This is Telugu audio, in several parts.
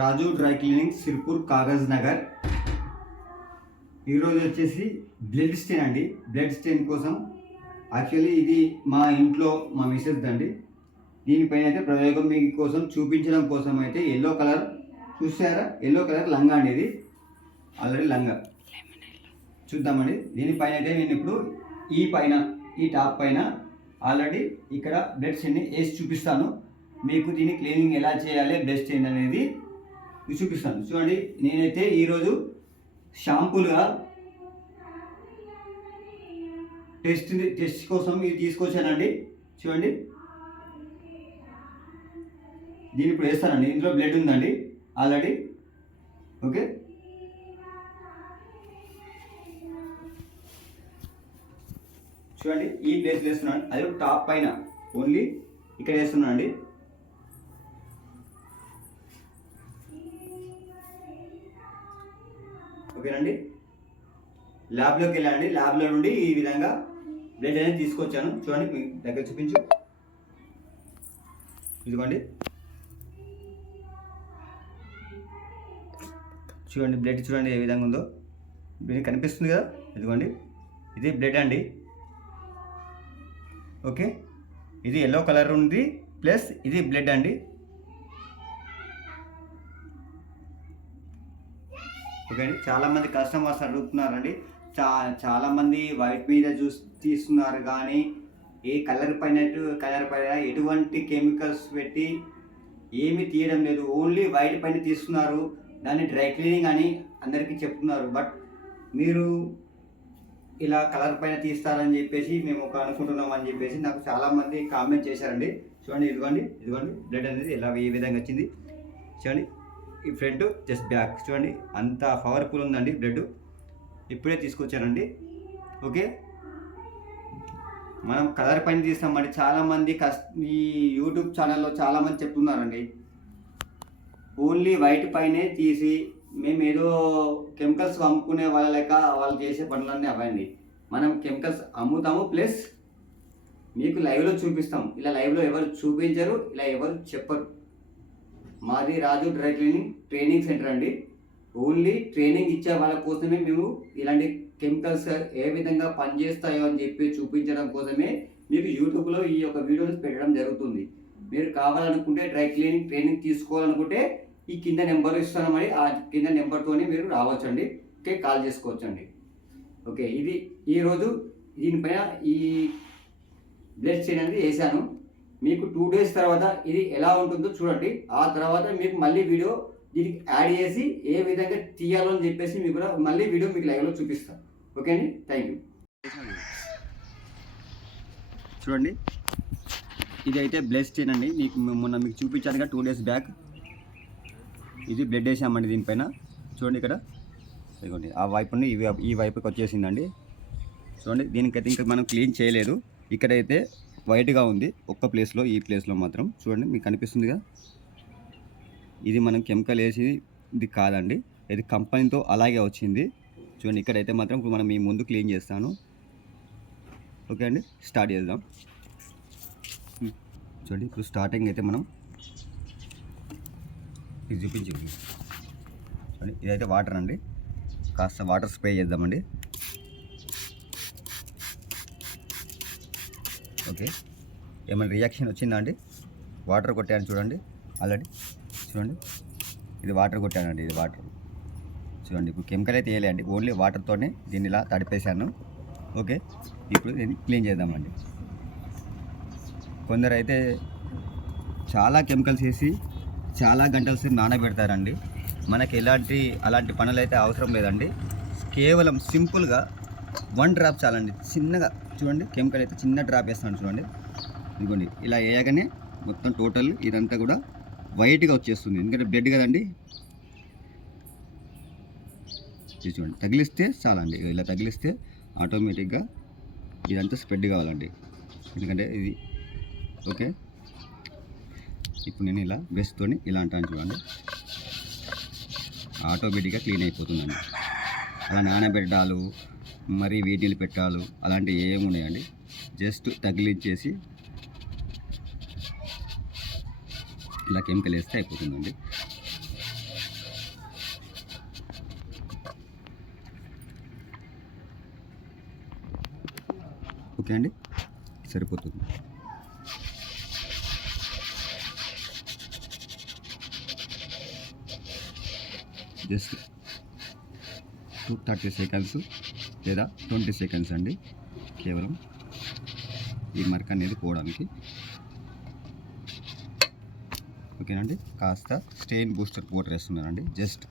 రాజు డ్రై క్లీనింగ్ సిర్పూర్ కాగజ్ నగర్. ఈరోజు వచ్చేసి బ్లడ్ స్టెయిన్ అండి. బ్లడ్ స్టెయిన్ కోసం యాక్చువల్లీ ఇది మా ఇంట్లో మా మిస్సెస్ అండి. దీనిపైన అయితే ప్రయోగం మీ కోసం చూపించడం కోసం అయితే ఎల్లో కలర్ చూసారా, ఎల్లో కలర్ లంగా అండి. ఇది ఆల్రెడీ లంగా చూద్దామండి. దీనిపైన అయితే నేను ఇప్పుడు ఈ టాప్ పైన ఆల్రెడీ ఇక్కడ బ్లడ్ స్టెయిన్ని వేసి చూపిస్తాను. మీకు దీన్ని క్లీనింగ్ ఎలా చేయాలి, బ్లడ్ స్టెయిన్ అనేది చూపిస్తాను. చూడండి, నేనైతే ఈరోజు షాంపూలుగా టెస్ట్ కోసం ఇది తీసుకొచ్చానండి. చూడండి, దీన్ని ఇప్పుడు వేస్తానండి. ఇందులో బ్లడ్ ఉందండి ఆల్రెడీ. ఓకే, చూడండి ఈ ప్లేస్ వేస్తున్నాను. అది టాప్ పైన ఓన్లీ ఇక్కడ వేస్తున్నాను అండి. ఓకేనండి, ల్యాబ్లోకి వెళ్ళండి. ల్యాబ్లో నుండి ఈ విధంగా బ్లడ్ అనేది తీసుకొచ్చాను. చూడండి, మీ దగ్గర చూపించు. ఇదిగోండి, చూడండి బ్లడ్ చూడండి ఏ విధంగా ఉందో. బ్లడ్ కనిపిస్తుంది కదా, ఇదిగోండి ఇది బ్లడ్ అండి. ఓకే, ఇది ఎల్లో కలర్ ఉంది ప్లస్ ఇది బ్లడ్ అండి. ఓకే అండి, చాలామంది కస్టమర్స్ అడుగుతున్నారండి. చాలామంది వైట్ మీద తీస్తున్నారు, కానీ ఏ కలర్ పైన ఎటువంటి కెమికల్స్ పెట్టి ఏమీ తీయడం లేదు. ఓన్లీ వైట్ పైన తీస్తున్నారు. దాన్ని డ్రై క్లీనింగ్ అని అందరికీ చెప్తున్నారు. బట్ మీరు ఇలా కలర్ పైన తీస్తారని చెప్పేసి మేము ఒక అనుకుంటున్నాం అని చెప్పేసి నాకు చాలామంది కామెంట్ చేశారండి. చూడండి, ఇదిగోండి బ్లడ్ అనేది ఇలా ఏ విధంగా వచ్చింది. చూడండి, ఈ ఫ్రంట్ జస్ట్ బ్యాక్ చూడండి, అంత పవర్ఫుల్ ఉందండి బ్లడ్. ఇప్పుడే తీసుకొచ్చానండి. ఓకే, మనం కలర్ పైన తీస్తామండి. చాలామంది ఈ యూట్యూబ్ ఛానల్లో చాలామంది చెప్తున్నారండి, ఓన్లీ వైట్ పైనే తీసి మేము ఏదో కెమికల్స్ అమ్ముకునే వాళ్ళ లెక్క వాళ్ళు చేసే పనులన్నీ అవ్వండి. మనం కెమికల్స్ అమ్ముతాము, ప్లస్ మీకు లైవ్లో చూపిస్తాం. ఇలా లైవ్లో ఎవరు చూపించరు, ఇలా ఎవరు చెప్పరు. మాది రాజు డ్రై క్లీనింగ్ ట్రైనింగ్ సెంటర్ అండి. ఓన్లీ ట్రైనింగ్ ఇచ్చే వాళ్ళ కోసమే మేము ఇలాంటి కెమికల్స్ ఏ విధంగా పనిచేస్తాయో అని చెప్పి చూపించడం కోసమే మీకు యూట్యూబ్లో ఈ యొక్క వీడియోస్ పెట్టడం జరుగుతుంది. మీరు కావాలనుకుంటే డ్రై క్లీనింగ్ ట్రైనింగ్ తీసుకోవాలనుకుంటే ఈ కింద నెంబర్ ఇస్తామని, ఆ కింద నెంబర్తోనే మీరు రావచ్చండి. ఓకే, కాల్ చేసుకోవచ్చండి. ఓకే, ఇది ఈరోజు దీనిపైన ఈ బ్లడ్ స్టెయిన్ అనేది వేసాను. మీకు 2 days తర్వాత ఇది ఎలా ఉంటుందో చూడండి. ఆ తర్వాత మీకు మళ్ళీ వీడియో దీనికి యాడ్ చేసి ఏ విధంగా తీయాలో అని చెప్పేసి మీకు కూడా మళ్ళీ వీడియో మీకు లైవ్లో చూపిస్తాను. ఓకే అండి, థ్యాంక్ యూ. చూడండి, ఇది అయితే బ్లడ్ స్టెయిన్ అండి. మొన్న మీకు చూపించాను కదా 2 days బ్యాక్. ఇది బ్లడ్ వేసామండి దీనిపైన. చూడండి, ఇక్కడ ఇదిగోండి ఆ వైపు నుండి ఈ వైపుకి వచ్చేసిందండి. చూడండి, దీనికైతే ఇంకా మనం క్లీన్ చేయలేదు. ఇక్కడైతే వైట్గా ఉంది ఒక్క ప్లేస్లో, ఈ ప్లేస్లో మాత్రం చూడండి మీకు కనిపిస్తుందిగా. ఇది మనం కెమికల్ వేసి ఇది కాదండి, ఇది కంపెనీతో అలాగే వచ్చింది. చూడండి, ఇక్కడైతే మాత్రం ఇప్పుడు మనం ఈ ముందు క్లీన్ చేస్తాను. ఓకే అండి, స్టార్ట్ చేద్దాం. చూడండి, ఇప్పుడు స్టార్టింగ్ అయితే మనం ఇది చూపించింది. చూడండి, ఇదైతే వాటర్ అండి. కాస్త వాటర్ స్ప్రే చేద్దామండి. ఓకే, ఏమైనా రియాక్షన్ వచ్చిందా అండి? వాటర్ కొట్టాను చూడండి ఆల్రెడీ. చూడండి, ఇది వాటర్ కొట్టానండి. ఇది వాటర్ చూడండి. ఇప్పుడు కెమికల్ అయితే వేయలేండి, ఓన్లీ వాటర్తోనే దీన్ని ఇలా తడిపేశాను. ఓకే, ఇప్పుడు దీన్ని క్లీన్ చేద్దామండి. కొందరు అయితే చాలా కెమికల్స్ వేసి చాలా గంటల సేపు నానబెడతారండి. మనకి అలాంటి పనులు అయితే అవసరం లేదండి. కేవలం సింపుల్గా 1 drop చాలండి. చిన్నగా చూడండి, కెమికల్ అయితే చిన్న డ్రాప్ వేస్తాను చూడండి. ఇదిగోండి, ఇలా వేయగానే మొత్తం టోటల్ ఇదంతా కూడా వైట్గా వచ్చేస్తుంది. ఎందుకంటే బ్లడ్ కదండి. ఇది చూడండి, తగిలిస్తే చాలండి. ఇలా తగిలిస్తే ఆటోమేటిక్గా ఇదంతా స్ప్రెడ్ కావాలండి. ఎందుకంటే ఇది ఓకే. ఇప్పుడు నేను ఇలా బ్రష్తోని ఇలా అంటాను చూడండి, ఆటోమేటిక్గా క్లీన్ అయిపోతుందండి. అలా నానబెట్టాలు మరి వేడినీళ్ళు పెట్టాలు అలాంటివి ఏమి ఉన్నాయండి. జస్ట్ తగిలించేసి ఇలా కెమికల్ వేస్తే అయిపోతుందండి. ఓకే అండి, సరిపోతుంది. జస్ట్ 30 సెకండ్స్ లేదా 20 సెకండ్స్ అండి కేవలం ఈ మరక అనేది పోవడానికి. ఓకేనండి, కాస్త స్టెయిన్ బూస్టర్ పౌడర్ వేస్తున్నానండి. జస్ట్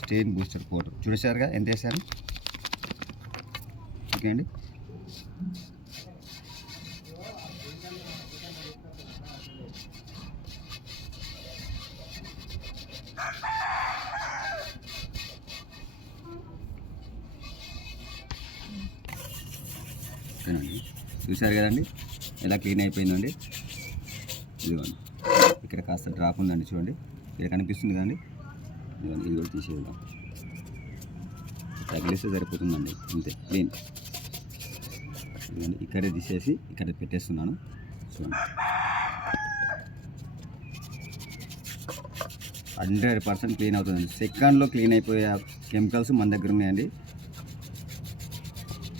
స్టెయిన్ బూస్టర్ పౌడర్ చూసారుగా ఎంత వేసాను. ఓకే అండి, ఓకేనండి, చూసారు కదండి ఎలా క్లీన్ అయిపోయిందండి. ఇదిగోండి, ఇక్కడ కాస్త డ్రాప్ ఉందండి, చూడండి ఇక్కడ కనిపిస్తుంది కదండి. ఇదిగోండి, ఇది కూడా తీసేద్దాం, తగిలిస్తే సరిపోతుందండి, అంతే క్లీన్. ఇదిగోండి, ఇక్కడే తీసేసి ఇక్కడ పెట్టేస్తున్నాను, చూడండి 100% క్లీన్ అవుతుందండి. సెకండ్లో క్లీన్ అయిపోయే కెమికల్స్ మన దగ్గర ఉన్నాయండి.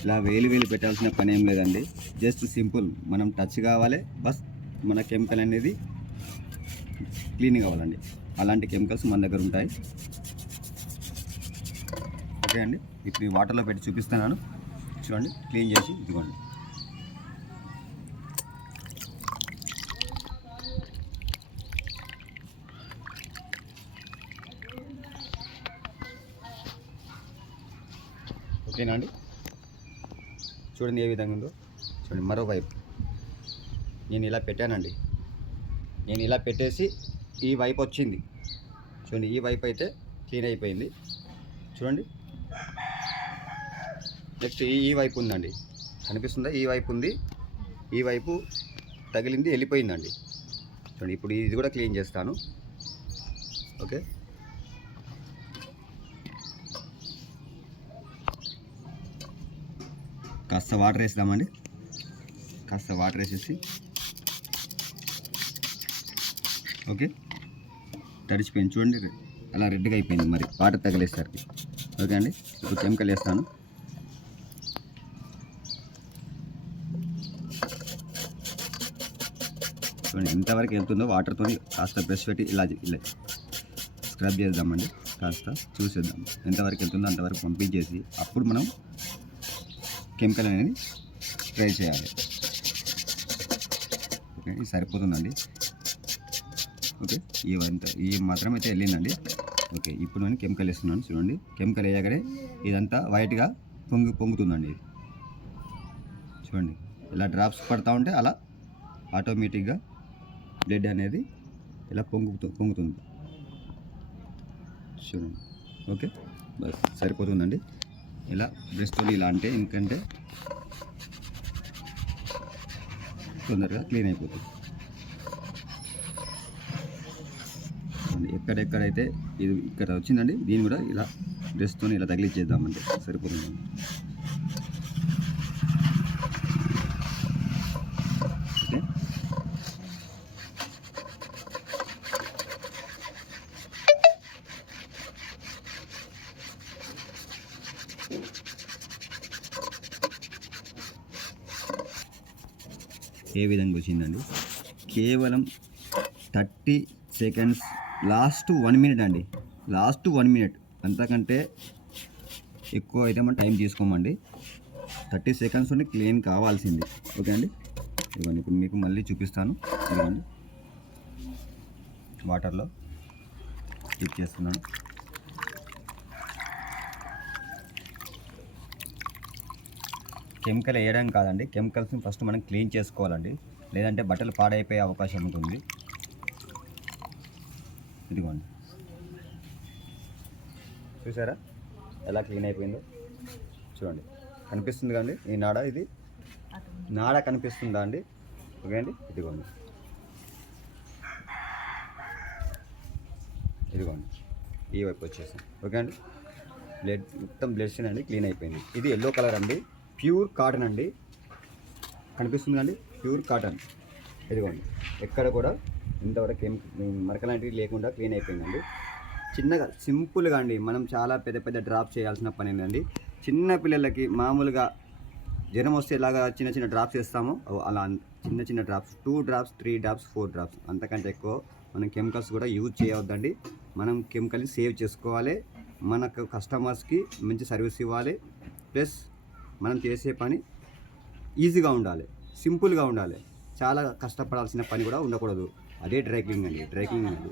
ఇలా వేలు పెట్టాల్సిన పని ఏం లేదండి. జస్ట్ సింపుల్, మనం టచ్ కావాలి బస్, మన కెమికల్ అనేది క్లీన్ కావాలండి. అలాంటి కెమికల్స్ మన దగ్గర ఉంటాయి. ఓకే అండి, ఇప్పుడు ఈ వాటర్లో పెట్టి చూపిస్తున్నాను, చూడండి క్లీన్ చేసి. ఇదిగోండి, ఓకేనా అండి, చూడండి ఏ విధంగా ఉందో. చూడండి మరోవైపు నేను ఇలా పెట్టానండి, నేను ఇలా పెట్టేసి ఈ వైపు వచ్చింది, చూడండి ఈ వైపు అయితే క్లీన్ అయిపోయింది. చూడండి నెక్స్ట్ ఈ వైపు ఉందండి, కనిపిస్తుందా, ఈ వైపు ఉంది, ఈ వైపు తగిలింది వెళ్ళిపోయిందండి. చూడండి ఇప్పుడు ఇది కూడా క్లీన్ చేస్తాను. ఓకే, కాస్త వాటర్ వేస్తామండి, కాస్త వాటర్ వేసేసి. ఓకే, తడిచిపోయింది చూడండి, అలా రెడ్గా అయిపోయింది మరి వాటర్ తగిలేసరికి. ఓకే అండి, ఇప్పుడు కెమికల్ వేస్తాను. చూడండి ఎంతవరకు వెళ్తుందో వాటర్తో కాస్త బ్రష్ పెట్టి ఇలా స్క్రబ్ చేద్దామండి. కాస్త చూసేద్దాం ఎంతవరకు వెళ్తుందో అంతవరకు పంపించేసి అప్పుడు మనం కెమికల్ అనేది స్ప్రే చేయాలి. ఓకే, ఇది సరిపోతుందండి. ఓకే, ఈ మాత్రం అయితే వెళ్ళిందండి. ఓకే, ఇప్పుడు నేను కెమికల్ వేస్తున్నాను. చూడండి కెమికల్ వేయగానే ఇదంతా వైట్గా పొంగుతుందండి. ఇది చూడండి, ఇలా డ్రాప్స్ పడతా ఉంటే అలా ఆటోమేటిక్గా బ్లడ్ అనేది ఇలా పొంగుతుంది. చూడండి, ఓకే బస్ సరిపోతుందండి. ఇలా బ్రష్తో ఇలా అంటే ఎందుకంటే తొందరగా క్లీన్ అయిపోతుంది. ఎక్కడెక్కడైతే ఇది ఇక్కడ వచ్చిందండి, దీన్ని కూడా ఇలా బ్రష్తో ఇలా తగిలిచ్చేద్దామంటే సరిపోతుందండి. ఓకే, ఏ విధంగా వచ్చిందండి, కేవలం 30 సెకండ్స్, లాస్ట్ 1 మినిట్ అండి, లాస్ట్ 1 మినిట్, అంతకంటే ఎక్కువ అయితే మనం టైం తీసుకోమండి. 30 సెకండ్స్ నుండి క్లీన్ కావాల్సింది. ఓకే అండి, ఇవ్వండి ఇప్పుడు మీకు మళ్ళీ చూపిస్తాను. ఇవ్వండి, వాటర్లో డిప్ చేస్తున్నాను. కెమికల్ వేయడం కాదండి, కెమికల్స్ని ఫస్ట్ మనం క్లీన్ చేసుకోవాలండి, లేదంటే బట్టలు పాడైపోయే అవకాశం ఉంటుంది. ఇదిగోండి, చూసారా ఎలా క్లీన్ అయిపోయిందో. చూడండి కనిపిస్తుంది కదండి ఈ నాడ, ఇది నాడ కనిపిస్తుందా అండి. ఓకే అండి, ఇదిగోండి ఈ వైపు వచ్చేసాం. ఓకే అండి, మొత్తం బ్లడ్ అండి క్లీన్ అయిపోయింది. ఇది ఎల్లో కలర్ అండి, ప్యూర్ కాటన్ అండి, కనిపిస్తుంది అండి, ప్యూర్ కాటన్. ఇదిగోండి ఎక్కడ కూడా ఇంతవరకు ఏం మరకలాంటివి లేకుండా క్లీన్ అయిపోయిందండి. చిన్నగా సింపుల్గా అండి, మనం చాలా పెద్ద డ్రాప్ చేయాల్సిన పని ఏంటండి. చిన్న పిల్లలకి మామూలుగా జ్వరం వస్తే ఇలాగా చిన్న చిన్న డ్రాప్స్ వేస్తాము, అలా చిన్న చిన్న డ్రాప్స్, 2 డ్రాప్స్, 3 డ్రాప్స్, 4 డ్రాప్స్, అంతకంటే ఎక్కువ మనం కెమికల్స్ కూడా యూజ్ చేయవద్దండి. మనం కెమికల్ని సేవ్ చేసుకోవాలి, మనకు కస్టమర్స్కి మంచి సర్వీస్ ఇవ్వాలి, ప్లస్ మనం చేసే పని ఈజీగా ఉండాలి, సింపుల్గా ఉండాలి, చాలా కష్టపడాల్సిన పని కూడా ఉండకూడదు. అదే డ్రై క్లీనింగ్ అండి. డ్రై క్లీనింగ్ అండి.